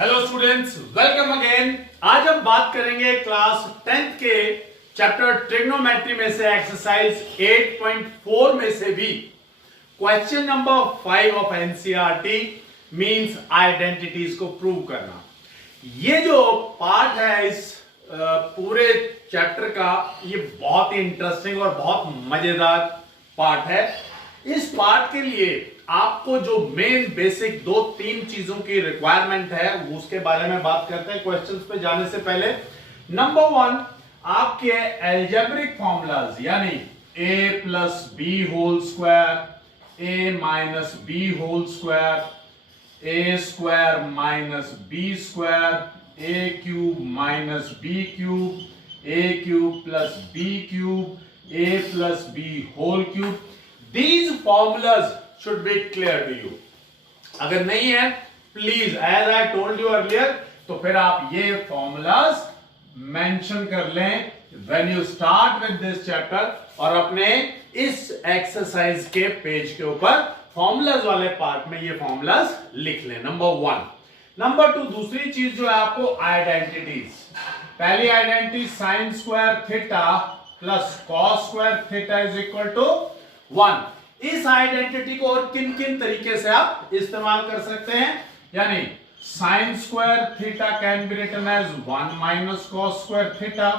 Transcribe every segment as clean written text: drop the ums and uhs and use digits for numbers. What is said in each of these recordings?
Hello students, welcome again. आज हम बात करेंगे क्लास 10th के चैप्टर ट्रिग्नोमेट्री में से एक्सरसाइज 8.4 में से भी question number 5 of NCERT means identities को प्रूव करना। ये जो पार्ट है इस पूरे चैप्टर का, ये बहुत ही इंटरेस्टिंग और बहुत मजेदार पार्ट है। इस पार्ट के लिए आपको जो मेन बेसिक 2-3 चीजों की रिक्वायरमेंट है उसके बारे में बात करते हैं क्वेश्चंस पे जाने से पहले। नंबर 1, आपके एल्जेब्रिक फॉर्मूलाज यानी a plus B whole square, a minus B whole square, a square minus B square, a cube minus B cube, a cube plus B cube, a plus B whole cube, these formulas should be clear to you। अगर नहीं है please as I told you earlier, तो फिर आप ये formulas mention कर लें when you start with this chapter और अपने इस एक्सरसाइज के पेज के ऊपर फॉर्मूलाज वाले पार्ट में ये फॉर्मूलाज लिख लें। नंबर 1। नंबर 2, दूसरी चीज जो है आपको आइडेंटिटीज। पहली identity sine square theta plus cos square theta is equal to 1। इस आइडेंटिटी को और किन किन तरीके से आप इस्तेमाल कर सकते हैं, यानी sine square theta can be written as 1 minus cos square theta,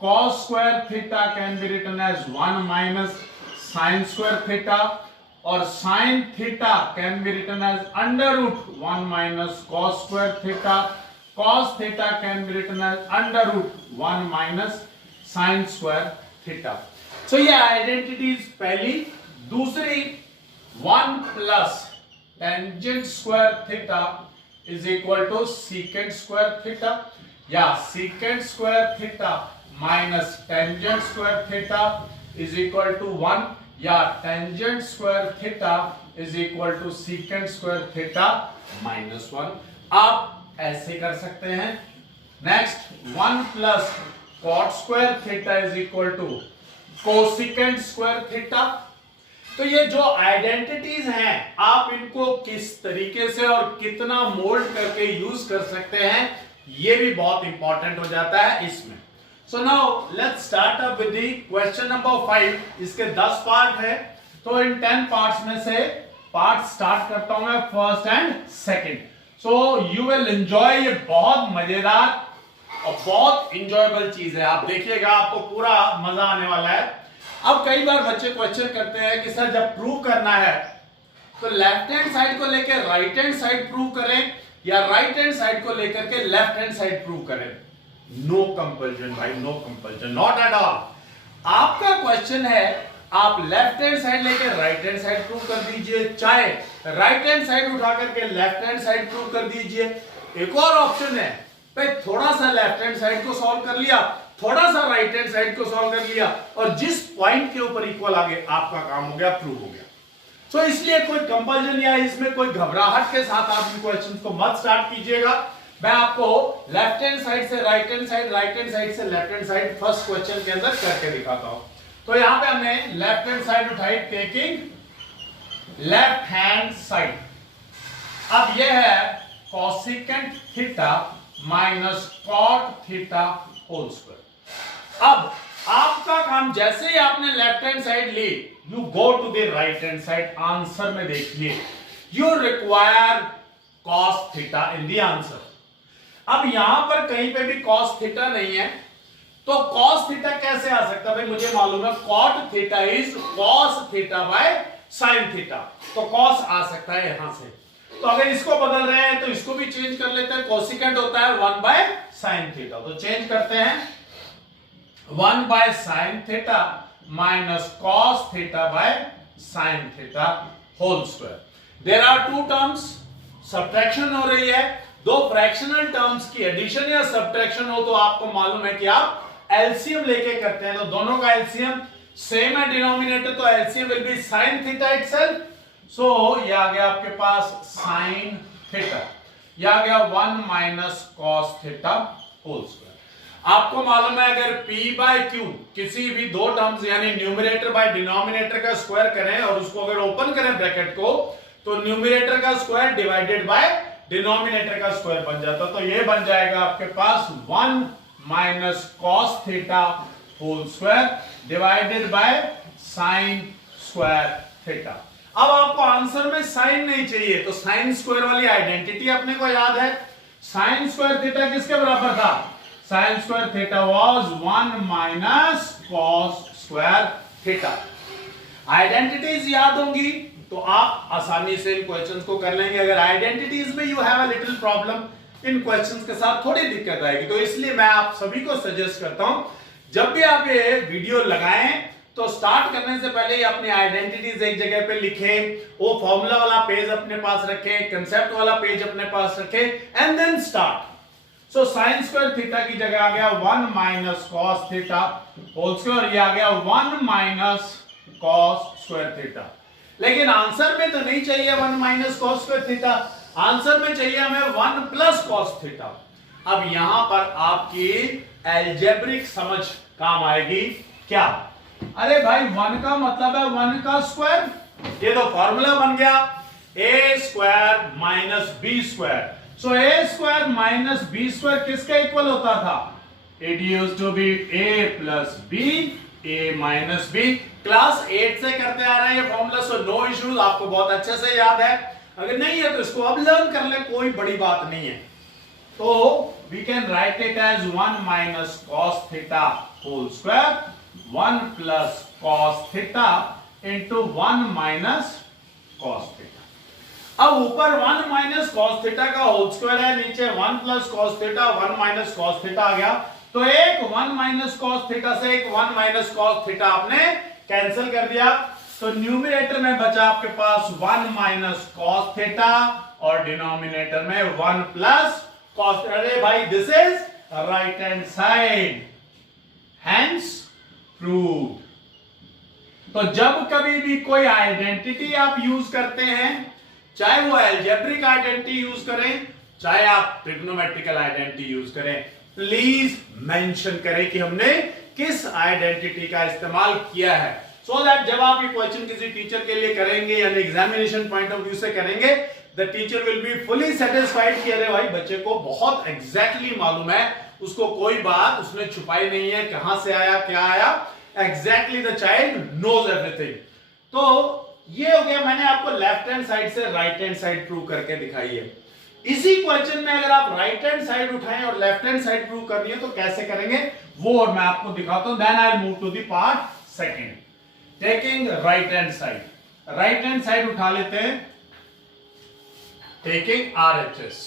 cos square theta can be written as 1 minus sine square theta, और sine theta can be written as under root 1 minus cos square theta, cos theta can be written as under root 1 minus sine square theta. So ये identities पहली। दूसरी, 1 plus tangent square theta is equal to secant square theta, या secant square theta minus tangent square theta is equal to 1, या tangent square theta is equal to secant square theta minus 1। आप ऐसे कर सकते हैं। Next, 1 plus cot square theta is equal to cosecant square theta. तो ये जो identities हैं आप इनको किस तरीके से और कितना मोल्ड करके यूज कर सकते हैं, ये भी बहुत इंपॉर्टेंट हो जाता है इसमें। सो now let's start up with the question number 5। इसके 10 पार्ट है, तो इन 10 पार्ट्स में से पार्ट स्टार्ट करता हूं मैं first and second. So you will enjoy. ये बहुत मजेदार और बहुत इंजॉयबल चीज है, आप देखिएगा, आपको पूरा मजा आने वाला है। अब कई बार बच्चे क्वेश्चन करते हैं कि सर जब प्रूव करना है तो लेफ्ट हैंड साइड को लेकर राइट हैंड साइड प्रूव करें या राइट हैंड साइड को लेकर के लेफ्ट हैंड साइड प्रूव करें। नो कंपल्जन भाई, no compulsion, not at all. आपका क्वेश्चन है, आप लेफ्ट हैंड साइड लेकर राइट हैंड साइड प्रूव कर दीजिए, चाहे राइट हैंड साइड उठा करके लेफ्ट हैंड साइड प्रूव कर दीजिए। एक और ऑप्शन है भाई, थोड़ा सा लेफ्ट हैंड साइड को सॉल्व कर लिया, थोड़ा सा राइट हैंड साइड को सॉल्व कर लिया, और जिस पॉइंट के ऊपर इक्वल आ गए आपका काम हो गया, प्रूव हो गया। सो इसलिए कोई कंपल्जन या इसमें कोई घबराहट के साथ आप इन क्वेश्चंस को मत स्टार्ट कीजिएगा। मैं आपको लेफ्ट हैंड साइड से right hand side, right hand side से left hand side first question के अंदर करके दिखाता हूं। तो यहां पे हमने लेफ्ट हैंड साइड उठाई, टेकिंग लेफ्ट हैंड साइड। अब यह है cosecant theta minus cot theta whole square. अब आपका काम, जैसे ही आपने लेफ्ट हैंड साइड ली, you go to the right hand side. Answer में देखिए, you require cos theta in the answer. अब यहां पर कहीं पे भी कॉस थीटा नहीं है, तो कॉस थीटा कैसे आ सकता है भाई, मुझे मालूम है cot theta is cos theta by sine theta, तो कॉस आ सकता है यहां से। तो अगर इसको बदल रहे हैं तो इसको भी चेंज कर लेते हैं, कोसिकेंट होता है 1 बाय साइन थीटा, तो चेंज करते हैं 1 by sine theta minus cos theta by sine theta whole square. There are 2 terms, subtraction हो रही है। दो फ्रैक्शनल टर्म्स की एडिशन या सब्ट्रैक्शन हो तो आपको मालूम है कि आप एलसीएम लेके करते हैं, तो दोनों का एलसीएम सेम है डिनोमिनेटर, तो LCM will be sine theta itself. So ये आ गया आपके पास साइन थीटा, ये आ गया 1 minus cos theta whole square. आपको मालूम है अगर p बाय q किसी भी दो टर्म्स यानी न्यूमरेटर बाय डिनोमिनेटर का स्क्वायर करें और उसको अगर ओपन करें ब्रैकेट को, तो न्यूमरेटर का स्क्वायर डिवाइडेड बाय डिनोमिनेटर का स्क्वायर बन जाता, तो ये बन जाएगा आपके पास 1 minus cos theta whole square divided by sine square theta. अब आपको आंसर में साइन नहीं चाहिए, तो साइन स्क्वायर वाली आइडेंटिटी अपने को याद है। साइन स्क्वायर थीटा किसके बराबर था? Sign square theta was 1 minus cos square theta. Identities याद होंगी तो आप आसानी से इन क्वेश्चंस को कर लेंगे। अगर आइडेंटिटीज में you have a little problem, in questions के साथ थोड़ी दिक्कत आएगी, तो इसलिए मैं आप सभी को सजेस्ट करता हूं जब भी आप ये वीडियो लगाएं तो स्टार्ट करने से पहले ही अपनी आइडेंटिटीज एक जगह पे लिखें, वो फॉर्मूला वाला पेज अपने पास रखें, कंसेप्ट वाला पेज अपने पास रखें and then start. So sine square theta की जगह आ गया 1 minus cos theta whole square, ये आ गया 1 माइनस कॉस स्क्वायर थीटा। लेकिन आंसर में तो नहीं चाहिए 1 minus cos square theta, answer में चाहिए हमें 1 प्लस कॉस थीटा। अब यहां पर आपकी एल्जेब्रिक समझ काम आएगी। क्या? अरे भाई 1 का मतलब है 1 का स्क्वायर, ये तो फॉर्मूला बन गया a square minus B square. So a square minus B square किसके इक्वल होता था? It used to be a plus b a minus b। Class 8 से करते आ रहे हैं ये फॉर्मूला, सो नो इश्यूज, आपको बहुत अच्छे से याद है। अगर नहीं है तो इसको अब लर्न कर ले, कोई बड़ी बात नहीं है। तो we can write it as 1 minus cos theta whole square 1 plus cos theta into 1 minus cos theta. अब ऊपर 1 माइनस कॉस थीटा का होल स्क्वायर है, नीचे 1 plus cos theta 1 minus cos theta आ गया, तो एक 1 माइनस कॉस थीटा से एक 1 माइनस कॉस थीटा आपने कैंसिल कर दिया, तो न्यूमरेटर में बचा आपके पास 1 माइनस कॉस थीटा और डिनोमिनेटर में 1 प्लस कॉस। अरे भाई this is right hand side, hence proved. तो जब कभी भी कोई आइडेंटिटी आप यूज करते हैं, चाहे वो एल्जेब्रिक आइडेंटिटी यूज करें, चाहे आप ट्रिग्नोमेट्रिकल आइडेंटिटी यूज करें, प्लीज मेंशन करें कि हमने किस आइडेंटिटी का इस्तेमाल किया है, सो दैट जब आप ये क्वेश्चन किसी टीचर के लिए करेंगे यानी एग्जामिनेशन पॉइंट ऑफ व्यू से करेंगे, the teacher will be fully satisfied कि अरे भाई बच्चे को बहुत एग्जैक्टली मालूम है, उसको कोई बात उसने छुपाई नहीं है, कहां से आया क्या आया, exactly the child knows everything. तो ये हो गया, मैंने आपको लेफ्ट हैंड साइड से राइट हैंड साइड प्रूव करके दिखाई है। इसी क्वेश्चन में अगर आप राइट हैंड साइड उठाएं और लेफ्ट हैंड साइड प्रूव करनी है तो कैसे करेंगे वो और मैं आपको दिखाता हूं। Then I will move to the part second, taking right hand side. Right hand side उठा लेते हैं, टेकिंग RHS।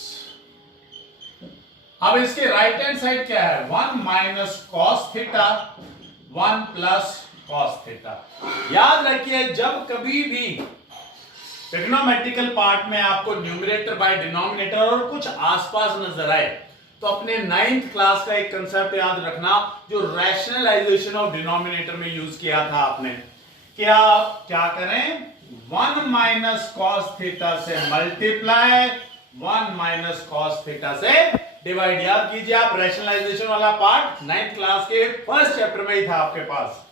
अब इसके राइट हैंड साइड क्या है? 1 minus cos theta 1 plus cos theta. याद रखिए जब कभी भी ट्रिग्नोमेट्रिकल पार्ट में आपको न्यूमरेटर बाय डिनोमिनेटर और कुछ आसपास नजर आए तो अपने 9th क्लास का एक कंसेप्ट याद रखना जो रैशनलाइजेशन ऑफ डिनोमिनेटर में यूज किया था आपने। क्या करें? 1 माइनस कॉस थीटा से मल्टीप्लाई 1 माइनस कॉस थीटा से डिवाइड। याद कीजिए आप, रैशनलाइजेशन वाला पार्ट 9th क्लास के फर्स्ट चैप्टर में ही था आपके पास।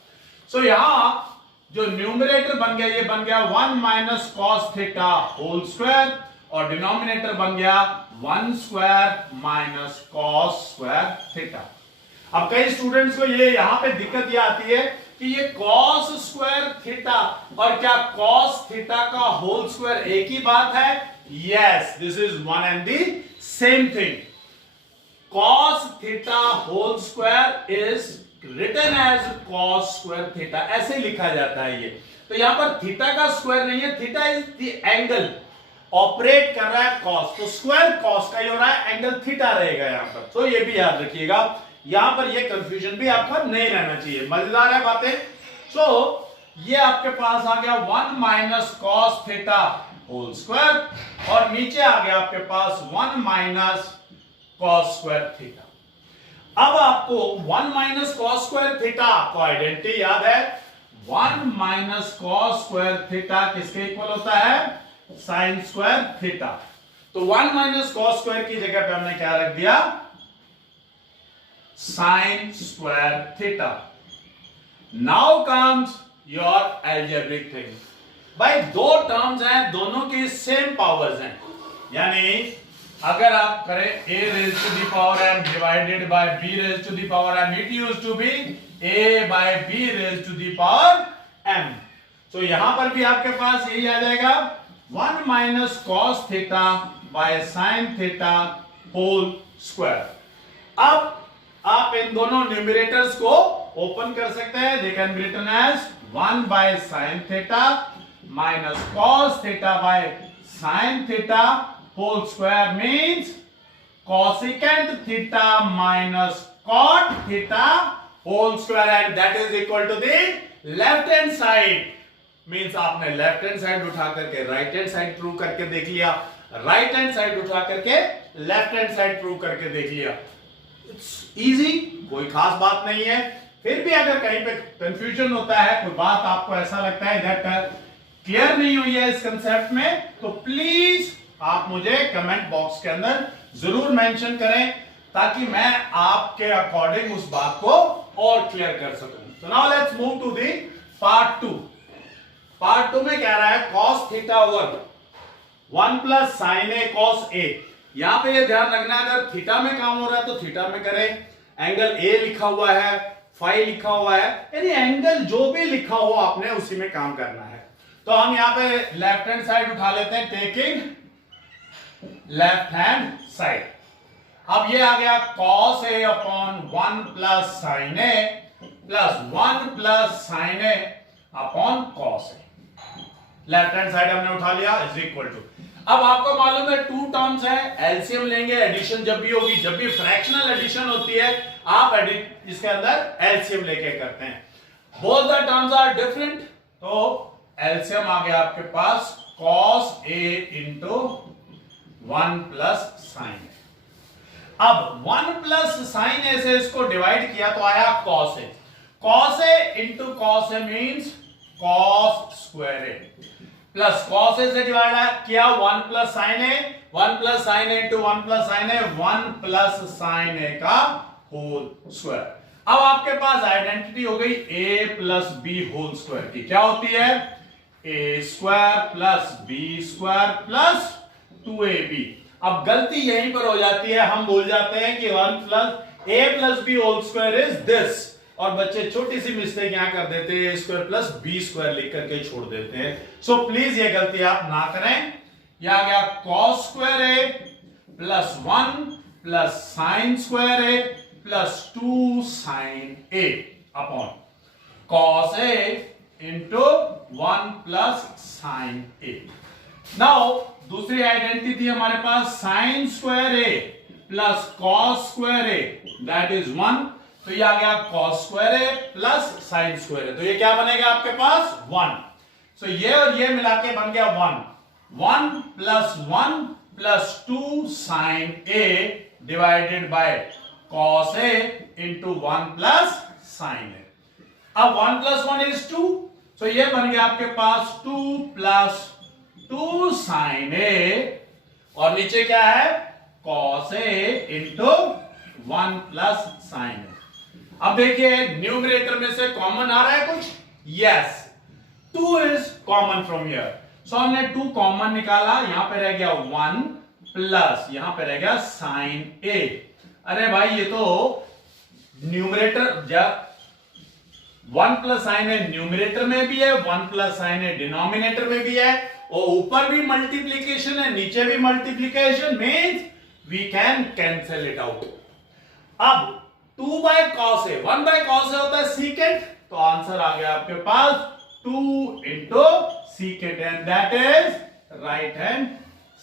सो यहां जो न्यूमरेटर बन गया, ये बन गया 1 minus cos theta whole square और डिनोमिनेटर बन गया 1 square minus cos square theta. अब कई स्टूडेंट्स को ये यहां पे दिक्कत ये आती है कि ये कॉस स्क्वायर थीटा और क्या कॉस थीटा का होल स्क्वायर एक ही बात है? Yes, this is one and the same thing. Cos theta whole square is written as cos square theta, ऐसे लिखा जाता है ये। तो यहां पर थीटा का स्क्वायर नहीं है, theta is the angle operate कर रहा है कॉस, तो स्क्वायर कॉस का ही हो रहा है, एंगल थीटा रहेगा यहां पर। तो ये भी याद रखिएगा, यहां पर ये कंफ्यूजन भी आपका नहीं रहना चाहिए। मजेदार है बातें। सो ये आपके पास आ गया 1 minus cos theta whole square और नीचे आ गया आपके पास 1 माइनस कॉस स्क्वायर थीटा। अब आपको 1 माइनस कॉस स्क्वायर थीटा, आपको आइडेंटिटी याद है, 1 माइनस कॉस स्क्वायर थीटा किसके इक्वल होता है? Sine square theta. तो 1 माइनस कॉस स्क्वायर की जगह पे हमने क्या रख दिया? Sign square theta. Now comes your algebraic thing. भाई दो टर्म्स हैं, दोनों की सेम पावर्स हैं, यानी अगर आप करें a raised to the power m divided by b raised to the power m, it used to be a by b raised to the power m. तो यहां पर भी आपके पास यही आ जाएगा 1 minus cos theta by sin theta whole square. अब आप इन दोनों न्यूमरेटर्स को ओपन कर सकते हैं. They can be written as 1 by sin theta minus cos theta by sin theta whole square means cosecant theta minus cot theta whole square, and that is equal to the left hand side. Means आपने left hand side उठा करके right hand side prove करके देख लिया, right hand side उठा करके left hand side prove करके देख लिया. इट्स इजी, कोई खास बात नहीं है. फिर भी अगर कहीं पे कंफ्यूजन होता है, कोई बात आपको ऐसा लगता है इधर क्लियर नहीं हुई है इस कंसेप्ट में, तो प्लीज आप मुझे कमेंट बॉक्स के अंदर जरूर मेंशन करें ताकि मैं आपके अकॉर्डिंग उस बात को और क्लियर कर सकूं. So now let's move to the part 2. Part 2 में क्या रहा है, cos theta over 1 plus sine ए cos ए. यहां पे ये ध्यान रखना, अगर थीटा में काम हो रहा है तो थीटा में करें. एंगल ए लिखा हुआ है, फाई लिखा हुआ है, यानी एंगल जो भी लिखा हो आपने उसी में काम करना है. तो हम यहां पे लेफ्ट हैंड साइड उठा लेते हैं, टेकिंग लेफ्ट हैंड साइड. अब ये आ गया cos a upon 1 plus sine a plus 1 plus sine A upon cos a. Left hand side हमने उठा लिया इज इक्वल टू. अब आपको मालूम है टू टर्म्स है, एलसीएम लेंगे. एडिशन जब भी होगी, जब भी फ्रैक्शनल एडिशन होती है, आप इसके अंदर एलसीएम लेके करते हैं. Both the terms are different, तो एलसीएम आ गया आपके पास cos a into 1 plus sine A. अब 1 प्लस साइन ए से इसको डिवाइड किया तो आया cos a. cos a into cos a means cos square A plus cos a से डिवाइड किया 1 प्लस साइन ए, 1 प्लस साइन ए इंटू 1 प्लस साइन ए, 1 plus sine ए का whole square. अब आपके पास आइडेंटिटी हो गई a plus B whole square की. क्या होती है, a square plus b square plus 2ab. अब गलती यहीं पर हो जाती है, हम भूल जाते हैं कि 1 plus a plus B whole square is this, और बच्चे छोटी सी मिस्टेक यहां कर देते हैं, a square plus b square लिख करके छोड़ देते हैं. सो प्लीज ये गलती आप ना करें. यह आ गया cos square a plus 1 plus sine square a plus 2 sine a upon cos a into 1 plus sine a. Now दूसरी आइडेंटिटी थी हमारे पास sine square a plus cos square a, that is 1. तो ये आ गया cos square a plus sine square a. तो ये क्या बनेगा आपके पास 1. सो ये और ये मिला के बन गया 1. 1 plus 1 plus 2 sine a divided by cos a into 1 plus sine a. अब 1 प्लस 1 इज 2, सो ये बन गया आपके पास 2 प्लस 2 साइन a, और नीचे क्या है cos a into 1 plus sine a. अब देखिए न्यूमरेटर में से कॉमन आ रहा है कुछ, yes, 2 is common from here. So हमने 2 कॉमन निकाला, यहां पे रह गया 1 प्लस यहां पे रह गया साइन a. अरे भाई ये तो न्यूमरेटर, जब 1 प्लस साइन ए न्यूमरेटर में भी है, 1 प्लस साइन ए डिनोमिनेटर में भी है, और ऊपर भी मल्टीप्लीकेशन है, नीचे भी multiplication, means we can cancel it out. अब 2 by cos a, 1 by cos a होता है सीकेंट, तो आंसर आ गया आपके पास 2 into secant, and that is right hand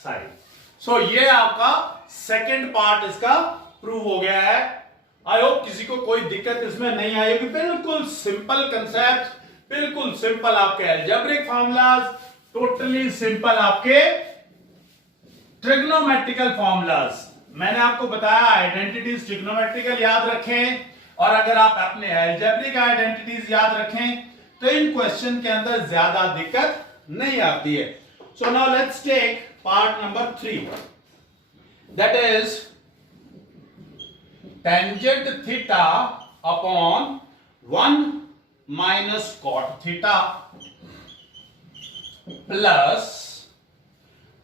side. So ये आपका सेकेंड पार्ट इसका प्रूव हो गया है. आई होप किसी को कोई दिक्कत इसमें नहीं आई होगी. बिल्कुल सिंपल कंसेप्ट, बिल्कुल सिंपल आपके अलजेब्रिक फॉर्मूलाज, टोटली सिंपल आपके ट्रिग्नोमेट्रिकल फॉर्मूलाज. मैंने आपको बताया आइडेंटिटीज ट्रिग्नोमेट्रिकल याद रखें, और अगर आप अपने अलजेब्रिक आइडेंटिटीज याद रखें तो इन क्वेश्चन के अंदर ज्यादा दिक्कत नहीं आती है. So now let's take part number 3, that is tangent theta upon 1 minus cot theta plus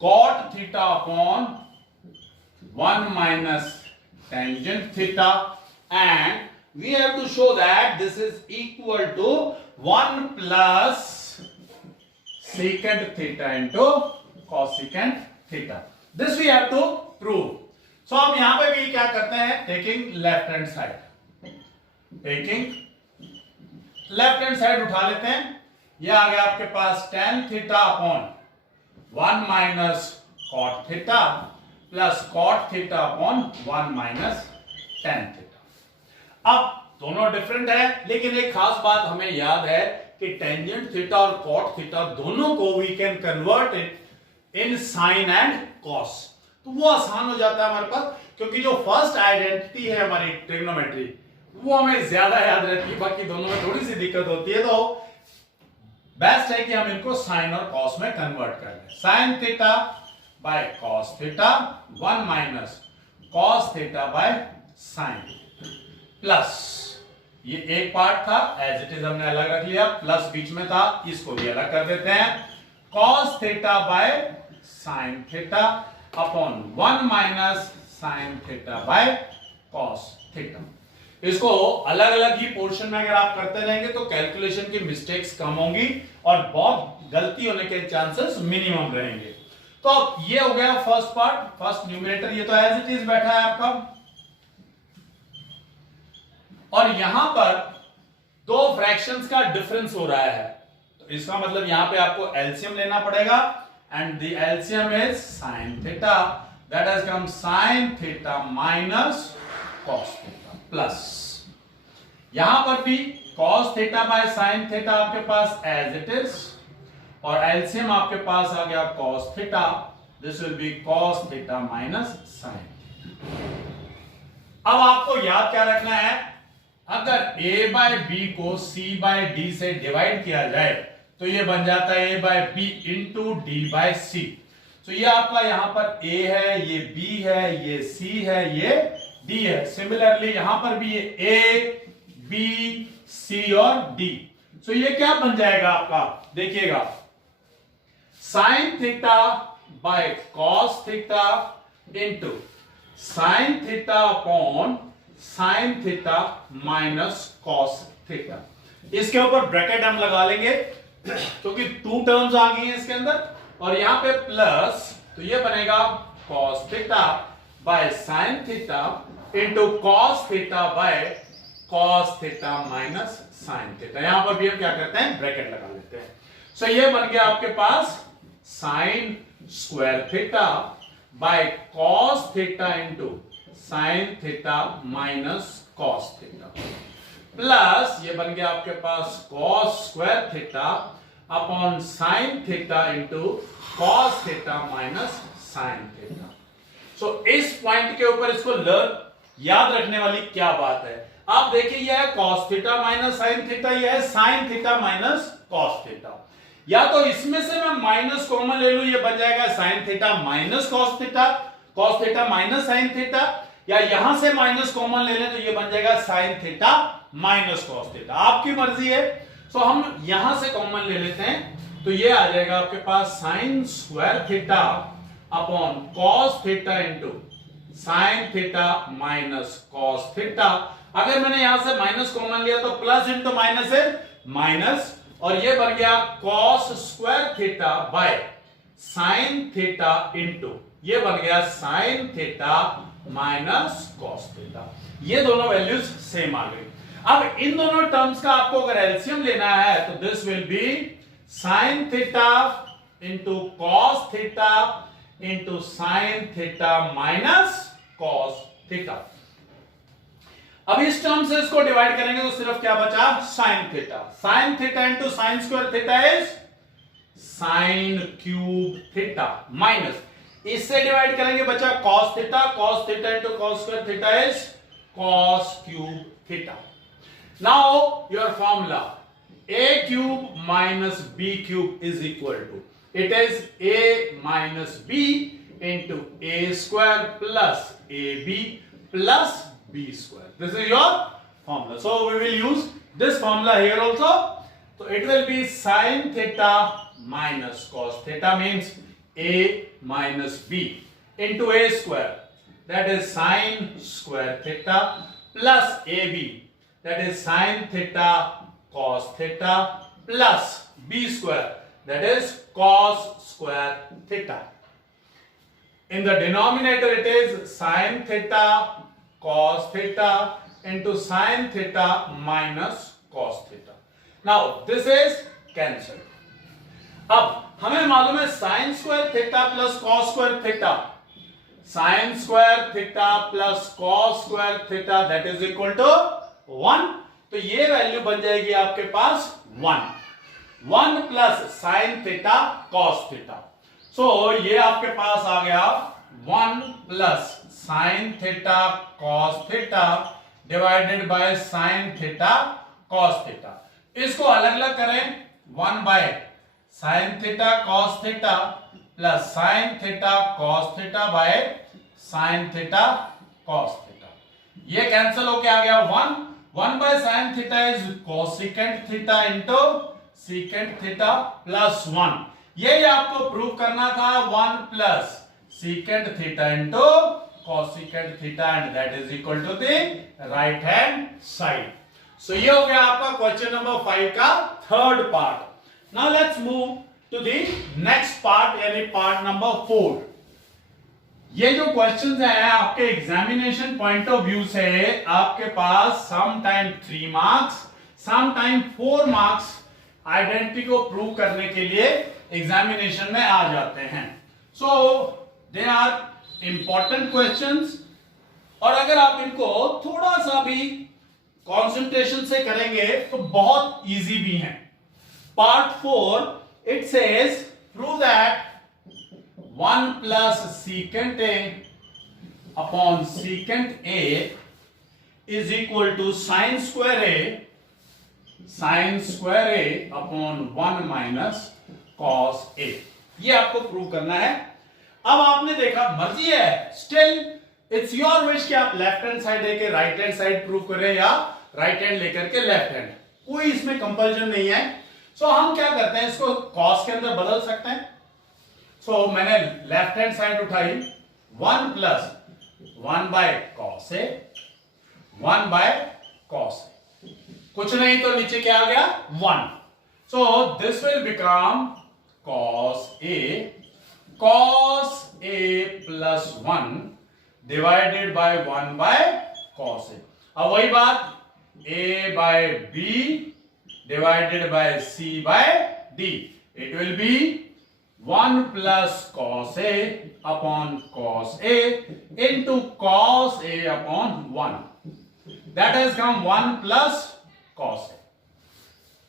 cot theta upon 1 minus tangent theta, and we have to show that this is equal to 1 plus secant theta into cosecant theta. This we have to prove. So हम यहां पे भी क्या करते हैं, taking left hand side, उठा लेते हैं. ये आ गया आपके पास tan theta upon 1 minus cot theta plus cot theta upon 1 minus tan theta. अब दोनों डिफरेंट है, लेकिन एक खास बात हमें याद है कि टेंजेंट थीटा और cot थीटा दोनों को we can convert in sine and cos. तो वो आसान हो जाता है हमारे पास, क्योंकि जो फर्स्ट आइडेंटिटी है हमारी ट्रिग्नोमेट्री वो हमें ज्यादा याद रहती है, बाकी दोनों में थोड़ी सी दिक्कत होती है. तो बेस्ट है कि हम इनको साइन और कॉस में कन्वर्ट कर लें. Sine theta by cos theta 1 minus cos theta by sign plus, ये एक पार्ट था एज इट इज हमने अलग रख लिया, प्लस बीच में था इसको भी अलग कर देते हैं. Cos theta by sine theta upon 1 minus sine theta by cos theta. इसको अलग अलग ही पोर्शन में अगर आप करते रहेंगे तो कैलकुलेशन की मिस्टेक्स कम होंगी और बहुत गलती होने के चांसेस मिनिमम रहेंगे. तो अब ये हो गया फर्स्ट पार्ट, फर्स्ट न्यूमरेटर, ये तो एज इट इज बैठा है आपका. और यहां पर दो फ्रैक्शंस का डिफरेंस हो रहा है, तो इसका मतलब यहां पे आपको एलसीएम लेना पड़ेगा, and the LCM is sin theta, that has come sin theta minus cos theta plus, यहां पर भी cos theta by sin theta आपके पास as it is, और LCM आपके पास आ गया cos theta, this will be cos theta minus sin theta. अब आपको याद क्या रखना है, अगर a by b को c by d से डिवाइड किया जाए तो ये बन जाता है a by b into D by C. तो ये आपका यहां पर a है, ये b है, ये c है, ये d है. सिमिलरली यहां पर भी ये a b c और d. तो ये क्या बन जाएगा आपका, देखिएगा, sine theta by cos theta into sine theta upon sine theta minus cos theta. इसके ऊपर ब्रैकेट हम लगा लेंगे क्योंकि टू टर्म्स आ गई हैं इसके अंदर, और यहां पे प्लस, तो ये बनेगा cos theta by sin theta into cos theta by cos theta minus sin theta. यहां पर भी हम क्या करते हैं, ब्रैकेट लगा लेते हैं. सो ये बन गया आपके पास sin square theta by cos theta into sin theta minus cos theta plus, ये बन गया आपके पास cos square theta upon sin theta into cos theta minus sin theta. So इस पॉइंट के ऊपर इसको याद रखने वाली क्या बात है, आप देखिए यह है cos theta minus sin theta, यह है sin theta minus cos theta. या तो इसमें से मैं माइनस कॉमन ले लूं, ये बन जाएगा sin theta minus cos theta minus sin theta, या यहां से माइनस कॉमन ले लें तो ये बन जाएगा sin theta minus cos theta. आपकी मर्जी है. सो हम यहां से कॉमन ले लेते हैं, तो ये आ जाएगा आपके पास sine square theta upon cos theta into sine theta minus cos theta. अगर मैंने यहां से माइनस कॉमन लिया तो प्लस इंटू माइनस है माइनस, और ये बन गया cos square theta by sine theta into, ये बन गया sine theta minus cos theta. ये दोनों वैल्यूज सेम आ गई. अब इन दोनों टर्म्स का आपको अगर एलसीएम लेना है तो this will be sine theta into cos theta into sine theta minus cos theta. अब इस टर्म से इसको डिवाइड करेंगे तो सिर्फ क्या बचा, sine theta. Sign theta into sign square theta is sine cube theta minus, इससे डिवाइड करेंगे बचा cos theta into cos square theta is cos cube theta. Now your formula a cube minus b cube is equal to, it is a minus b into a square plus ab plus b square. This is your formula. So we will use this formula here also. So it will be sin theta minus cos theta means a minus b into a square that is sin square theta, plus AB, that is sin theta cos theta, plus B square, that is cos square theta. In the denominator it is sin theta cos theta into sin theta minus cos theta. Now this is cancelled. अब हमें मालूम है sin square theta plus cos square theta, sin square theta plus cos square theta that is equal to 1. तो ये value बन जाएगी आपके पास 1 plus sin theta cos theta. सो ये आपके पास आ गया 1 plus sin theta cos theta divided by sin theta cos theta. इसको अलग अलग करें, 1 by sin theta cos theta plus sin theta cos theta by sin theta cos theta. ये कैंसिल होके आ गया 1 by sin theta is cosecant theta into secant theta plus 1. ये आपको प्रूव करना था 1 plus secant theta into cosecant theta and that is equal to the right hand side. So ये हो गया आपका क्वेश्चन नंबर 5 का third part. Now let's move to the next part यानी पार्ट नंबर 4. ये जो क्वेश्चंस हैं आपके एग्जामिनेशन पॉइंट ऑफ व्यू से आपके पास some time 3 marks some time 4 marks identity को प्रूव करने के लिए एग्जामिनेशन में आ जाते हैं. So they are important questions और अगर आप इनको थोड़ा सा भी कंसंट्रेशन से करेंगे तो बहुत इजी भी हैं. Part 4 it says prove that 1 plus secant a upon secant a is equal to sin square a upon 1 minus cos a. ये आपको प्रूव करना है. अब आपने देखा मर्जी है, स्टिल इट्स योर विश कि आप लेफ्ट हैंड साइड लेके राइट हैंड साइड प्रूव करें या राइट हैंड लेकर के लेफ्ट हैंड, कोई इसमें कंपल्शन नहीं है. सो हम क्या करते हैं, इसको cos के अंदर बदल सकते हैं. सो मैंने लेफ्ट हैंड साइड उठाई 1 plus 1 by cos a 1 by cos a. कुछ नहीं तो नीचे क्या आ गया 1. So this will become cos a plus 1 divided by 1 by cos a. अब वही बात a by b divided by c by d. It will be 1 plus cos a upon cos a into cos a upon 1. That has come 1 plus cos a.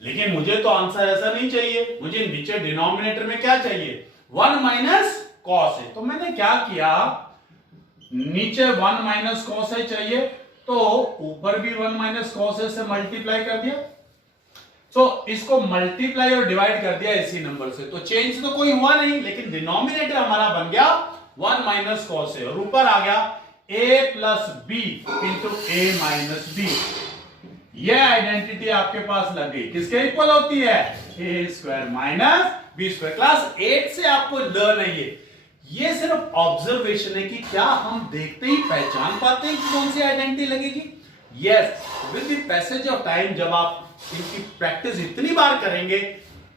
लेकिन मुझे तो answer ऐसा नहीं चाहिए, मुझे नीचे डिनोमिनेटर में क्या चाहिए 1 माइनस cos a. तो मैंने क्या किया, नीचे 1 माइनस cos a चाहिए तो ऊपर भी 1 माइनस cos a से मल्टीप्लाई कर दिया. तो इसको मल्टीप्लाई और डिवाइड कर दिया इसी नंबर से, तो चेंज तो कोई हुआ नहीं, लेकिन डिनोमिनेटर हमारा बन गया 1 माइनस cos a और ऊपर आ गया a plus b into a minus b. ये आइडेंटिटी आपके पास लग गई, किसके इक्वल होती है a square minus b square. Class 8 से आपको लर्न है ये सिर्फ ऑब्जर्वेशन है कि क्या हम देखते ही पहचान पाते हैं कि कौन सी आइडेंटिटी लगेगी. Yes, with the passage of time जब आप इनकी प्रैक्टिस इतनी बार करेंगे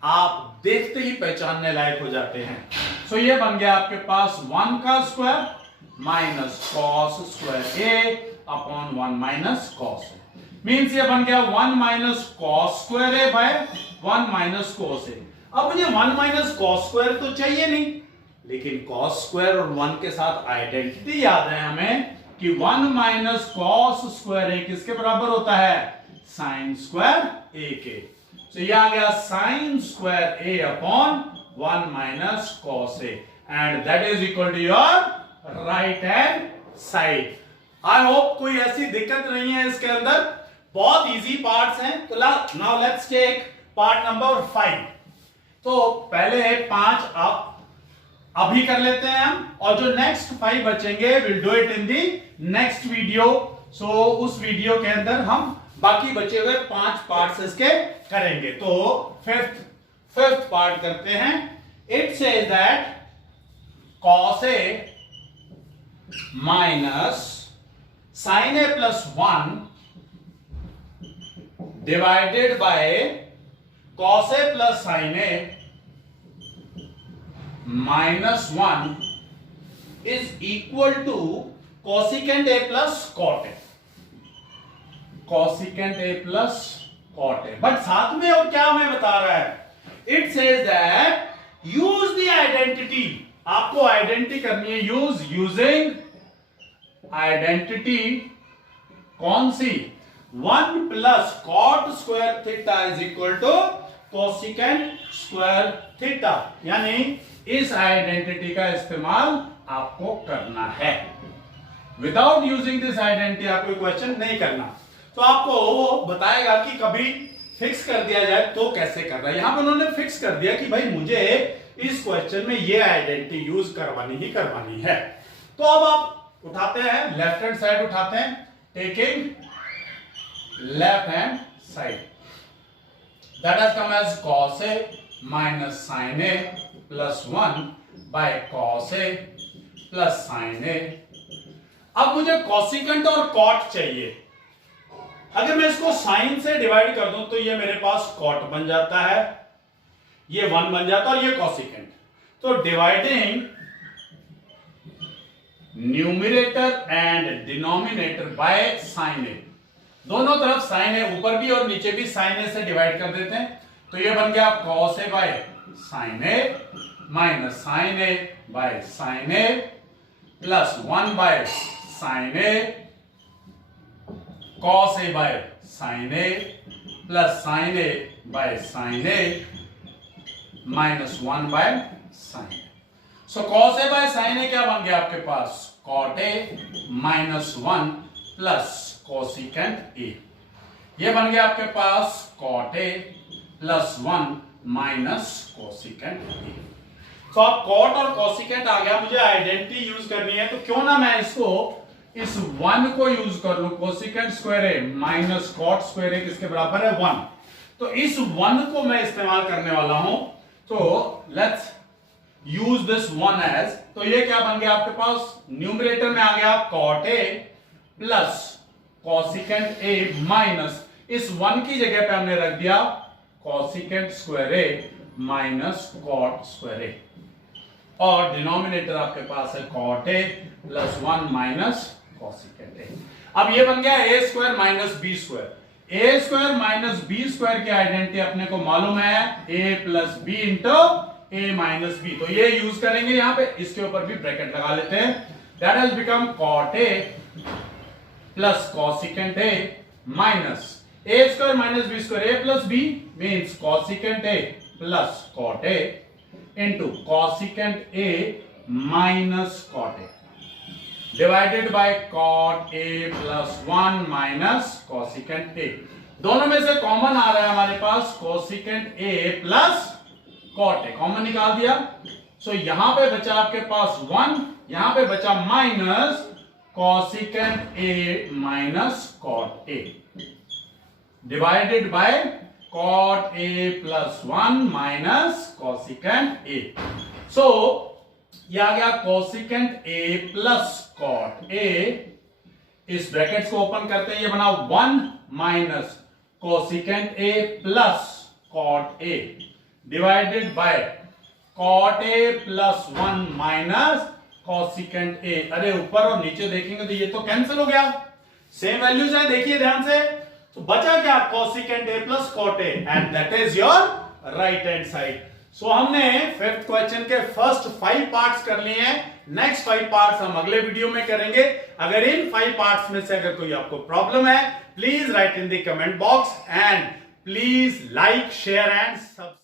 आप देखते ही पहचानने लायक हो जाते हैं. सो ये बन गया आपके पास 1 का square minus cos square a upon 1 minus cos a. Means ये बन गया 1 minus cos square a by 1 minus cos a. अब मुझे 1 माइनस cos स्क्वायर तो चाहिए नहीं, लेकिन cos स्क्वायर और 1 के साथ आइडेंटिटी याद है हमें कि 1 माइनस cos स्क्वायर a किसके बराबर होता है sin स्क्वायर a के. तो ये आ गया sin square a upon 1 minus cos a and that is equal to your right hand side. I hope कोई ऐसी दिक्कत नहीं है इसके अंदर, बहुत इजी पार्ट्स हैं. तो now let's take part number 5. तो पहले 5 आप अभी कर लेते हैं हम, और जो नेक्स्ट 5 बचेंगे will do it in the next video. So उस वीडियो के अंदर हम बाकी बचे हुए 5 पार्ट्स इसके करेंगे. तो फिफ्थ पार्ट करते हैं. It says that cos a minus sine a plus 1 divided by cos a plus sine a minus 1 is equal to cosecant A plus cot a, cosecant A plus cot a. But साथ में और क्या हमें बता रहा है, it says that use the identity, आपको identity करनी है, यूजिंग आइडेंटिटी कौन सी, 1 plus cot square theta is equal to cosecant square theta, यानी इस आइडेंटिटी का इस्तेमाल आपको करना है। विदाउट यूजिंग दिस आइडेंटिटी आपको क्वेश्चन नहीं करना। तो आपको वो बताएगा कि कभी फिक्स कर दिया जाए तो कैसे करना है। यहां पर उन्होंने फिक्स कर दिया कि भाई मुझे इस क्वेश्चन में ये आइडेंटिटी यूज करवानी ही करवानी है। तो अब आप उठाते हैं, लेफ्ट हैंड साइड उठाते हैं, taking left hand side, that has come as cos a minus sin a plus 1 by cos a plus sin a। अब मुझे कॉसिकेंट और कॉट चाहिए। अगर मैं इसको साइन से डिवाइड कर दूं तो ये मेरे पास कॉट बन जाता है, ये 1 बन जाता है और ये कॉसिकेंट। तो dividing numerator and denominator by sine A, दोनों तरफ साइन ए, ऊपर भी और नीचे भी साइन ए से डिवाइड कर देते हैं। तो ये बन गया cos a by sine a minus sine a by sine a plus 1 by sine A cos a by sin a plus sin a by sin a minus 1 by sin a। So cos a by sin a क्या बन गया आपके पास, cot a minus 1 plus cosecant a। ये बन गया आपके पास cot a plus 1 minus cosecant a। तो अब cot और cosecant आ गया, मुझे आइडेंटिटी यूज करनी है, तो क्यों ना मैं इसको इस 1 को यूज कर लूं, cosecant square A minus cot square ए किसके बराबर है, 1। तो इस 1 को मैं इस्तेमाल करने वाला हूं। तो लेट्स यूज दिस 1 एज, तो ये क्या बन गया आपके पास, न्यूमरेटर में आ गया cot A plus cosecant A minus, इस 1 की जगह पे हमने रख दिया cosecant square A minus cot square A, और डिनोमिनेटर आपके पास है cot A plus 1 minus cosecant A. अब ये बन गया A square minus B square. A square minus B square की आइडेंटिटी अपने को मालूम है, A plus B into A minus B. तो ये यूज करेंगे यहां पे, इसके ऊपर भी ब्रैकेट लगा लेते हैं, that has become cot A plus cosecant A minus A square minus B square, A plus B means cosecant A plus cot A into cosecant A minus cot A divided by cot A plus 1 minus cosecant A. दोनों में से common आ रहा है हमारे पास cosecant A plus cot A, common निकाल दिया। सो यहां पे बचा आपके पास 1, यहां पे बचा minus cosecant A minus cot A divided by cot A plus 1 minus cosecant A. So ये आ गया cosecant A plus cot A, इस ब्रैकेट्स को ओपन करते हैं, ये बना 1 minus cosecant A plus cot A divided by cot A plus 1 minus cosecant A. अरे ऊपर और नीचे देखेंगे तो ये तो कैंसिल हो गया, सेम वैल्यूज है, देखिए ध्यान से। तो बचा क्या, cosecant A plus cot A, and that is your right hand side. So हमने 5th क्वेश्चन के फर्स्ट 5 पार्ट्स कर लिए हैं, नेक्स्ट 5 पार्ट्स हम अगले वीडियो में करेंगे। अगर इन 5 पार्ट्स में से अगर कोई आपको प्रॉब्लम है, please right in the comment box and please like share and subscribe.